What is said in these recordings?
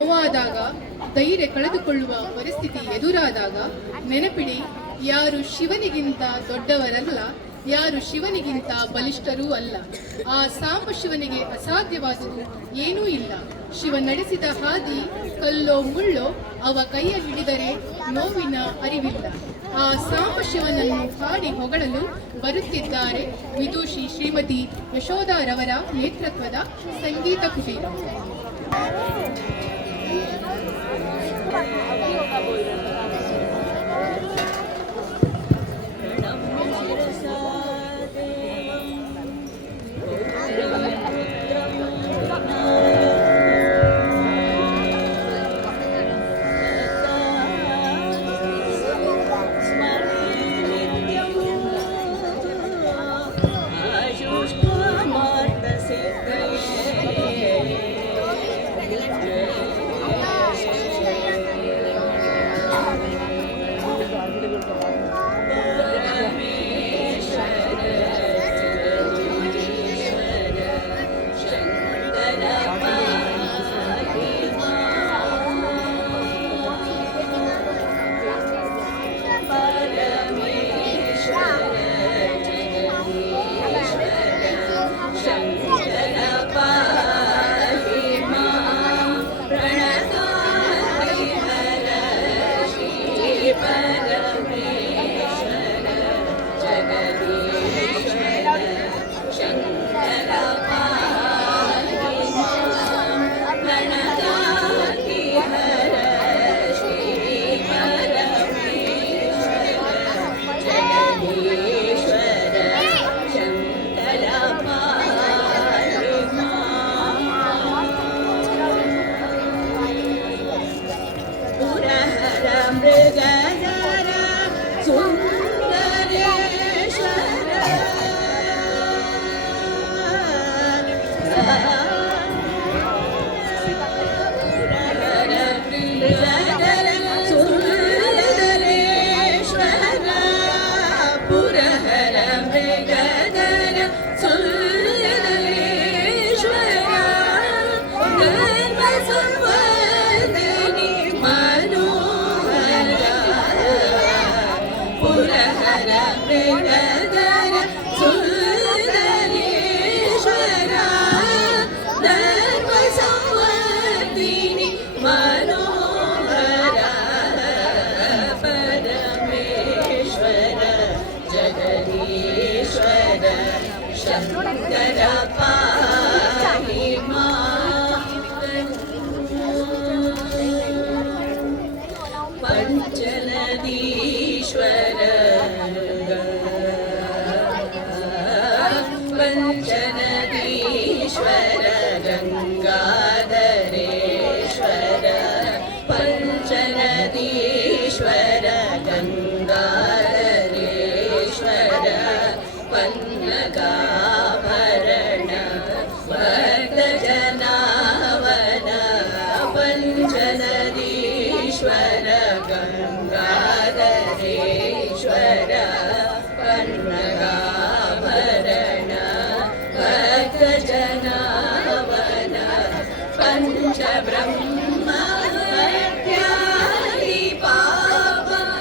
ನೋವಾದಾಗ, ಧೈರ್ಯ ಕಳೆದುಕೊಳ್ಳುವ ಪರಿಸ್ಥಿತಿ ಎದುರಾದಾಗ ನೆನಪಿಡಿ, ಯಾರು ಶಿವನಿಗಿಂತ ದೊಡ್ಡವರಲ್ಲ, ಯಾರು ಶಿವನಿಗಿಂತ ಬಲಿಷ್ಠರೂ ಅಲ್ಲ. ಆ ಸಾಂಬ ಶಿವನಿಗೆ ಅಸಾಧ್ಯವಾದುದು ಏನೂ ಇಲ್ಲ. ಶಿವ ನಡೆಸಿದ ಹಾದಿ ಕಲ್ಲೋ ಮುಳ್ಳೋ ಅವ ಕೈಯ ಹಿಡಿದರೆ ನೋವಿನ ಅರಿವಿಲ್ಲ. ಆ ಸಾಂಬ ಶಿವನನ್ನು ಹಾಡಿ ಹೊಗಳಲು ಬರುತ್ತಿದ್ದಾರೆ ವಿದೂಷಿ ಶ್ರೀಮತಿ ಯಶೋಧಾರವರ ನೇತೃತ್ವದ ಸಂಗೀತ ಕುಟೀರ. पंचनदीश्वर गंगाधरेश्वर पंचनदीश्वर गंगाधरेश्वर पन्नगाभरण भक्तजनावन पंचनदीश्वर गंगाधरेश्वर पन्नगाभरण भक्तजनावन पंचब्रह्म हत्यादि पापहरा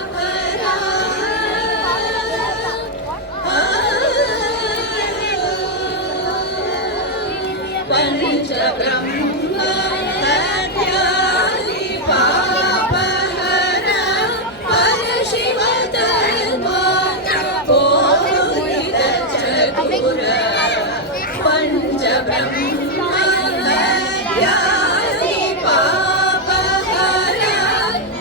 पंचब्रह्म हत्यादि पापहरा परशिव धर्मोत्तर पूरित चतुर पंचब्रह्म हत्यादि पापहरा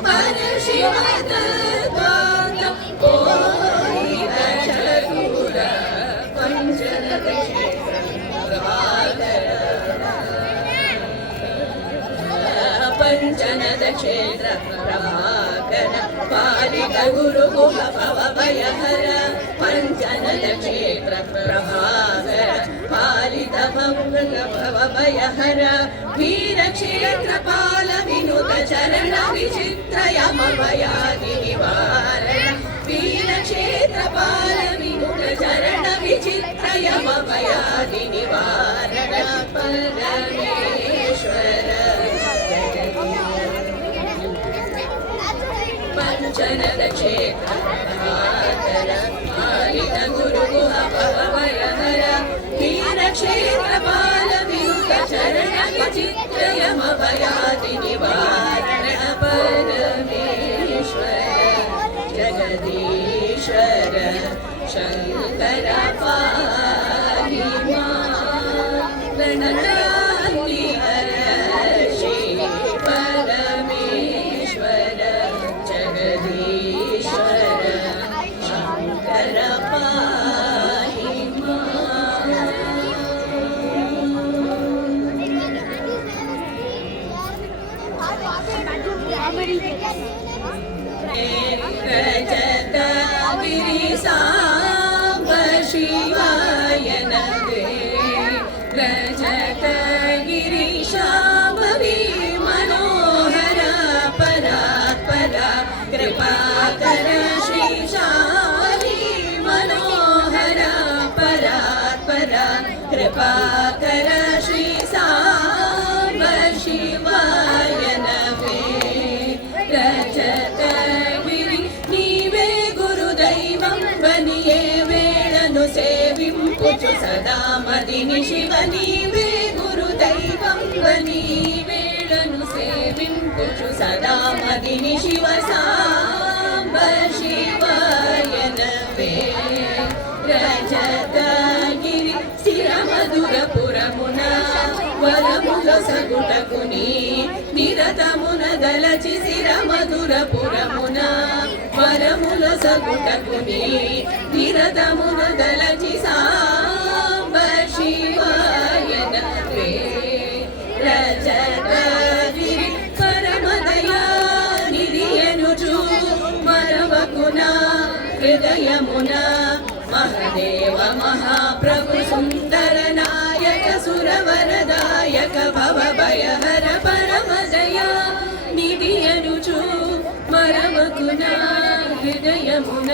परशिव धर्मोत्तर पूरित चतुर पंचनद क्षेत्र प्रभाकर पालित गुरु गुह भवभयहर पंचनद क्षेत्र प्रभाकर पालित भवभयहर वीर क्षेत्र पाल विनुत चरण विचित्र यम भयादि निवारण वीर क्षेत्र पाल विनुत चरण विचित्र यम भयादि निवारण परमेश्वर काञ्चनद क्षेत्र प्रभाकर पालित गुरुगुह भवभयहर वीरक्षेत्रपाल विनुत चरण विचित्रयमभयादि निवारण परमेश्वर जगदीश्वर शङ्कर पाहि मां प्रणतान्तिहर श्री परमेश्वर जगदीश्वर शङ्कर पाहि रजत गिरिसाम्ब शिवाय नमः रजत गिरिशाम्ब मनोहर परात्परा कृपाकर श्री शाम्बी मनोहर परात्परा कृपाकर श्री साम्ब शिवाय नमः रजत गिरि नीवे गुरुदैवं बनिये वेळनु सेविंपुचु सदा मदिनि शिव नीवे गुरुदैवं बनी वेळनु सेविंपुचु सदा मदिनि शिव साम्ब शिवाय नमः रजत गिरि स्थिरमधुरपुरमुना వరముల సగుటకుని నిరతమున దలచి శిరమధురపురమున వరముల సగుటకుని నిరతమున దలచి సాంబ శివాయ నమః రజతగిరి పరమదయా నిధియనుచు మరవకున హృదయమున మహదేవ మహాప్రభు సుందర నాయక సురవరదాయక భవభయహర పరమదయా నిధియనుచు మరవకున హృదయమున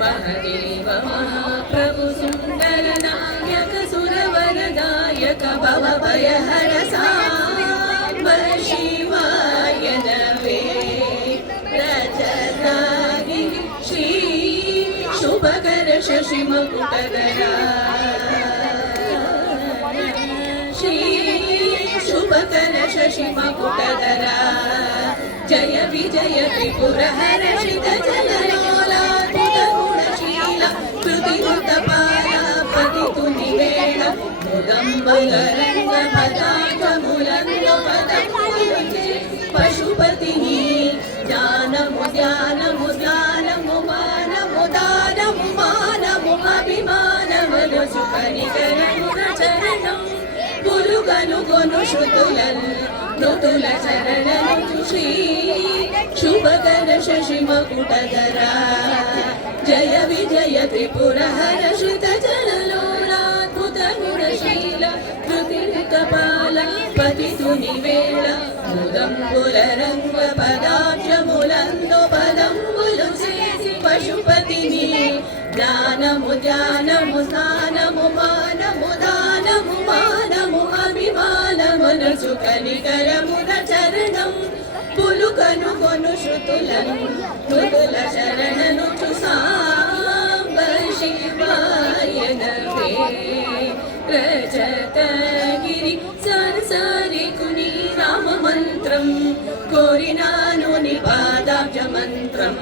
మహదేవ మహాప్రభు సుందర నాయక సురవరదాయక భవభయహర సాంబ శివాయ నమః రజతగిరి శ్రీ शुभकर शशि मुकुटधरा श्री शुभकर शशि मुकुटधरा जय विजय त्रिपुर हर्षित जललोलाद्भुत गुणशीला कृतिमुत पाला पतितु निवेळ मुदम्बरंग पदाकमुलंग पदमुलुचे पशुपतिनी ध्यानमु ध्यानमु ध्यानमु मानमु दानमु मानमु अभिमानमनु सुकनिकरमुन चरणं पुलुगनु गोनु श्रुतुलन् नुतुल चरणनु श्री शुभकर शशि मुकुटधरा जय विजय त्रिपुर हर्षित जललोलाद्भुत गुणशीला कृतिमुतपाल पतितु निवेळ मुदम्बुलरंग पदाब्जमुलंदु पदम्बुलु చేసి పశుపతిని జ్ఞానము ధ్యానము స్నానము మానము దానము మానము అభిమానమునసు కనికరమున చరణం పులుకను కొను శృతులను మృదుల శరణను సాంబ శివాయ నమః రజతగిరి సరసారి కుని రామ మంత్రం కోరినాను నిపాదాబ్జ మంత్రం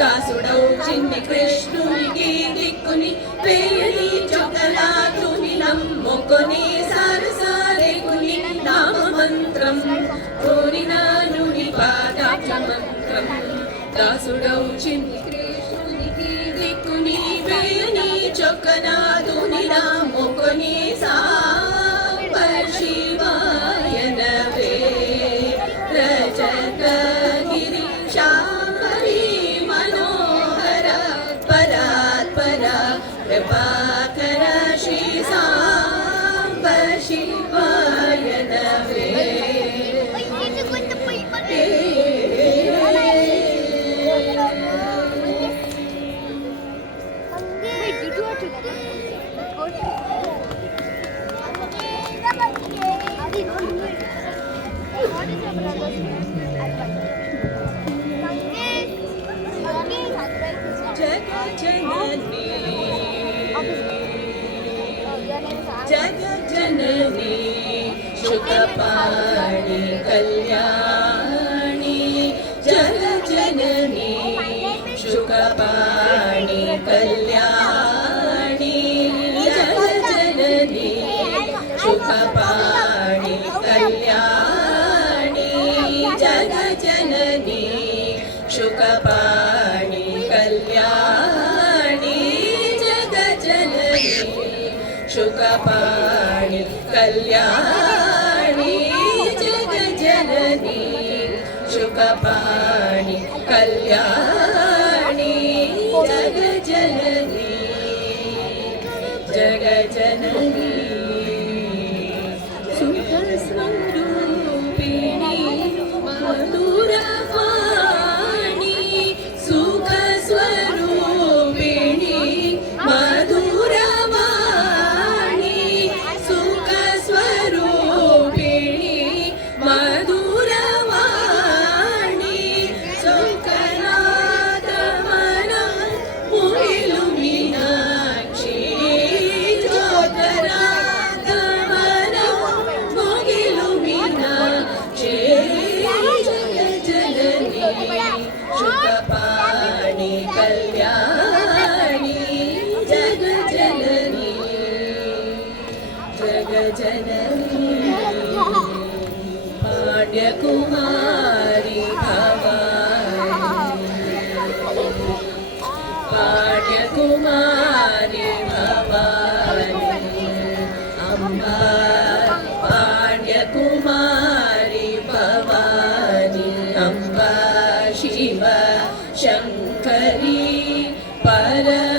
దాసుడౌ చిన్ని కృష్ణునికి దిక్కుని పేయని చొకలాతుని నమ్ముకొని సారసారే కుని నామ మంత్రం కోరినాను నిపాదాబ్జ మంత్రం దాసుడౌ చిన్ని కృష్ణునికి దిక్కుని పేయని చొకలాతుని నమ్ముకొని సాంబ శివాయ నమః రజతగిరి శాంబరీ మనోహర పరాత్పరా कृपाकर श्री साम्ब शिवाय नमः Wait, did you watch it? जननी जगज्जननी शुकपाणि कल्याणी जगज्जननी शुकपाणि कल्याणी जगज्जननी शुकपाणि कल्याणी जगज्जननी शुकपाणि कल्याणी जगज्जननी शुकपाणि कल्याणी जगज्जननी शुकपाणि कल्याणी जगज्जननी जगज्जननी सुखस्वरूपिणी मधुरवाणी सुखस्वरूपिणी मधुरवाणी सुखस्वरूपिणी मधुरवाणी सुखनाथमन मुगिलु मीनाक्षी जोगनाथमन मुगिलु मीनाक्षी जगज्जननी शुकपाणि कल्याणी जगज्जननी जगज्जननी पाण्यकुमारी भवानी पाण्यकुमारी भवानी अम्बा पाण्यकुमारी भवानी अम्बा शिव शङ्करी परमेश्वरी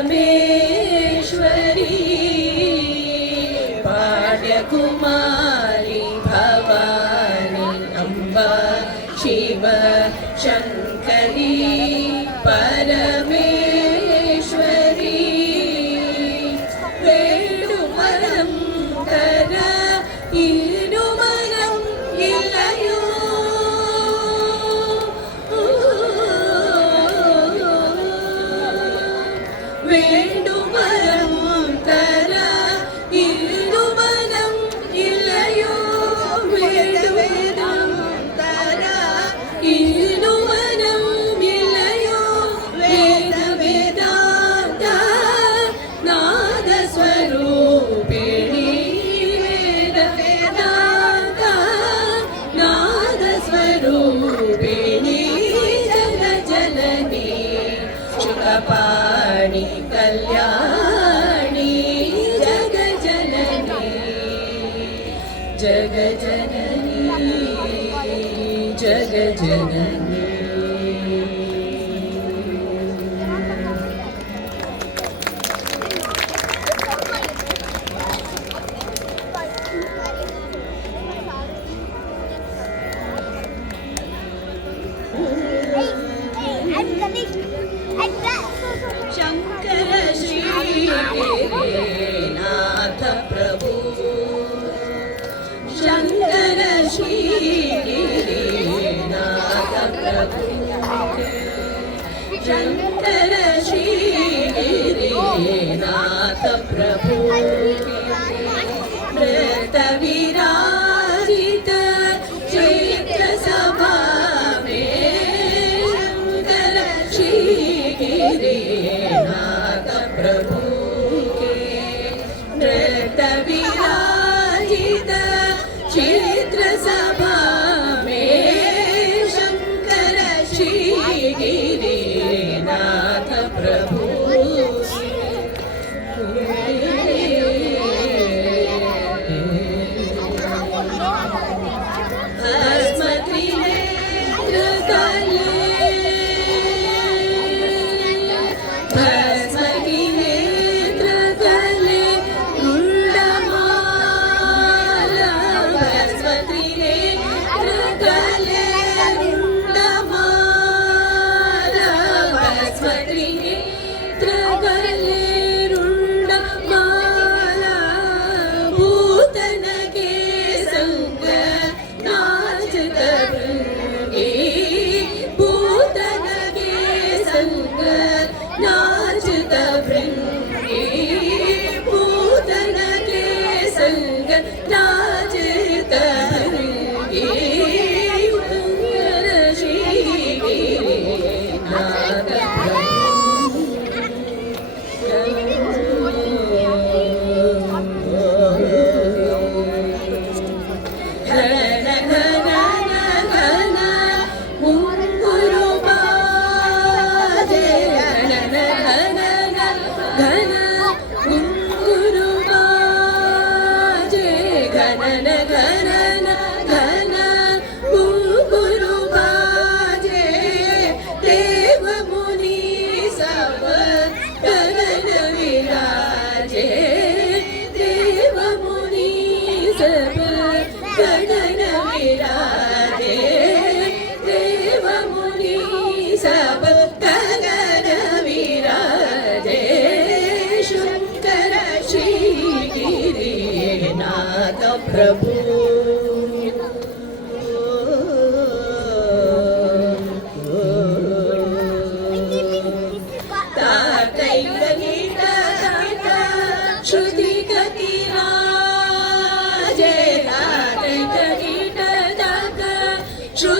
पाण्यकुमारी भवानी अम्बा शिव शङ्करी परमेश्वरी वेणुमरं कर इनुमरं इल्लयो वेणुमरं कर इनुमरं इल्लयो वेणुमरं कर इनुमरं इल्लयो वेद वेदान्त नादस्वरूपिणी वेद वेदान्त नादस्वरूपिणी जगज्जननी शुकपाणि कल्याणी जगज्जननी जगज्जननी जगज्जननी शङ्कर श्रीनाथ प्रभु शङ्कर श्रीनाथ प्रभु शङ्कर श्रीनाथ प्रभु व्रतविराजित चैत्र सभा में शङ्कर श्रीनाथ प्रभु के व्रतविराजित चैत्र सभा में शङ्कर श्रीनाथ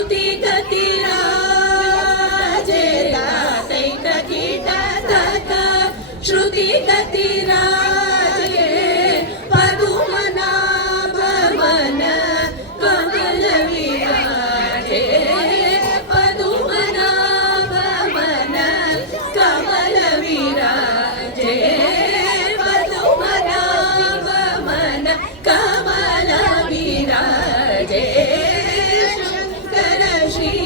श्रुति गतिराजे तातैत कीट तक श्रुति गतिराजे पदुमनाभ मन कमल विराजे पदुमनाभ मन कमल विराजे पदुमनाभ मन कमल विराजे शंकर श्री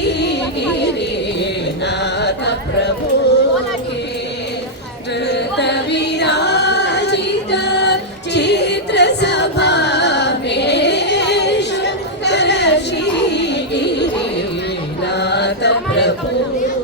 गिरिनाथ प्रभु के नृत विराजित चित्र सभा में शंकर श्री गिरिनाथ प्रभु